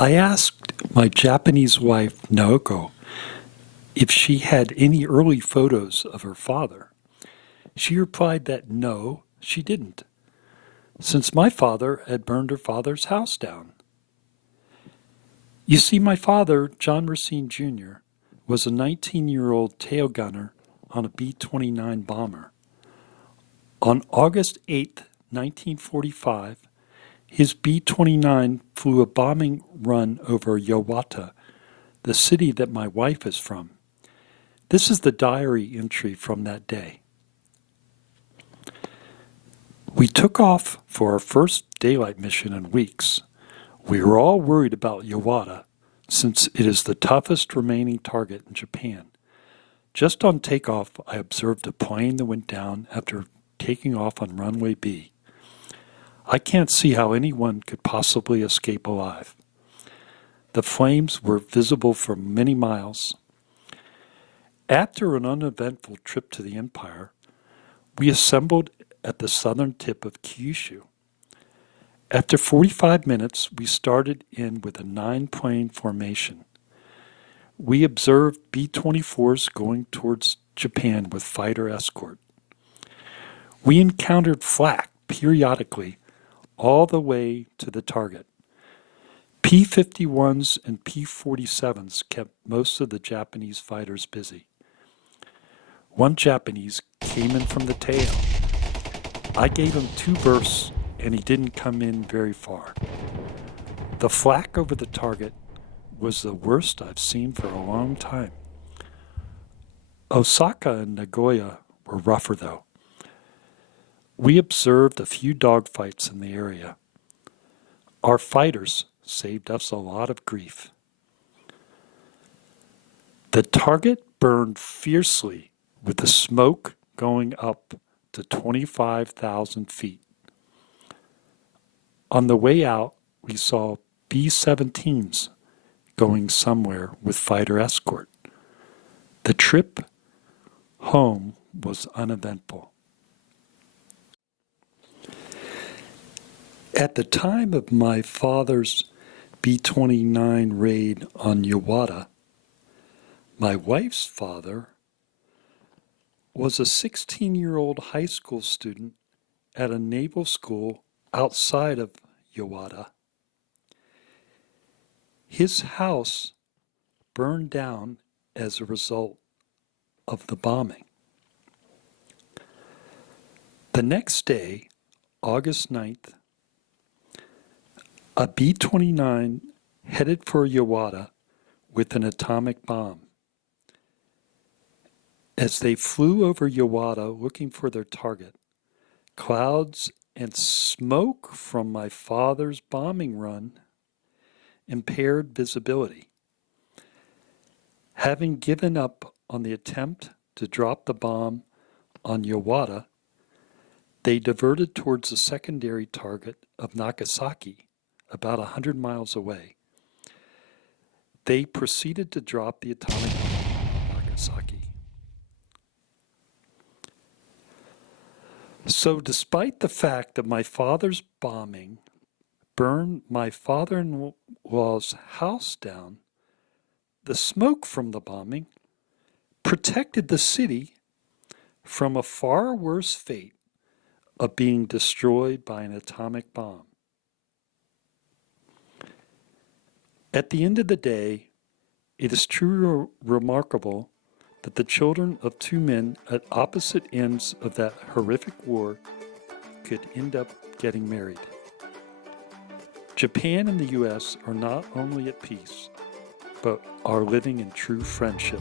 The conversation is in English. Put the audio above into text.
I asked my Japanese wife, Naoko, if she had any early photos of her father. She replied that no, she didn't, since my father had burned her father's house down. You see, my father, John Racine Jr., was a 19-year-old tail gunner on a B-29 bomber. On August 8, 1945, his B-29 flew a bombing run over Yawata, the city that my wife is from. This is the diary entry from that day. We took off for our first daylight mission in weeks. We were all worried about Yawata, since it is the toughest remaining target in Japan. Just on takeoff, I observed a plane that went down after taking off on runway B. I can't see how anyone could possibly escape alive. The flames were visible for many miles. After an uneventful trip to the Empire, we assembled at the southern tip of Kyushu. After 45 minutes, we started in with a 9-plane formation. We observed B-24s going towards Japan with fighter escort. We encountered flak periodically all the way to the target. P-51s and P-47s kept most of the Japanese fighters busy. One Japanese came in from the tail. I gave him 2 bursts and he didn't come in very far. The flak over the target was the worst I've seen for a long time. Osaka and Nagoya were rougher though. We observed a few dogfights in the area. Our fighters saved us a lot of grief. The target burned fiercely with the smoke going up to 25,000 feet. On the way out, we saw B-17s going somewhere with fighter escort. The trip home was uneventful. At the time of my father's B-29 raid on Yawata, my wife's father was a 16-year-old high school student at a naval school outside of Yawata. His house burned down as a result of the bombing. The next day, August 9th, a B-29 headed for Yawata with an atomic bomb. As they flew over Yawata looking for their target, clouds and smoke from my father's bombing run impaired visibility. Having given up on the attempt to drop the bomb on Yawata, they diverted towards the secondary target of Nagasaki, about 100 miles away. They proceeded to drop the atomic bomb on Nagasaki. So despite the fact that my father's bombing burned my father-in-law's house down, the smoke from the bombing protected the city from a far worse fate of being destroyed by an atomic bomb. At the end of the day, it is truly remarkable that the children of 2 men at opposite ends of that horrific war could end up getting married. Japan and the U.S. are not only at peace, but are living in true friendship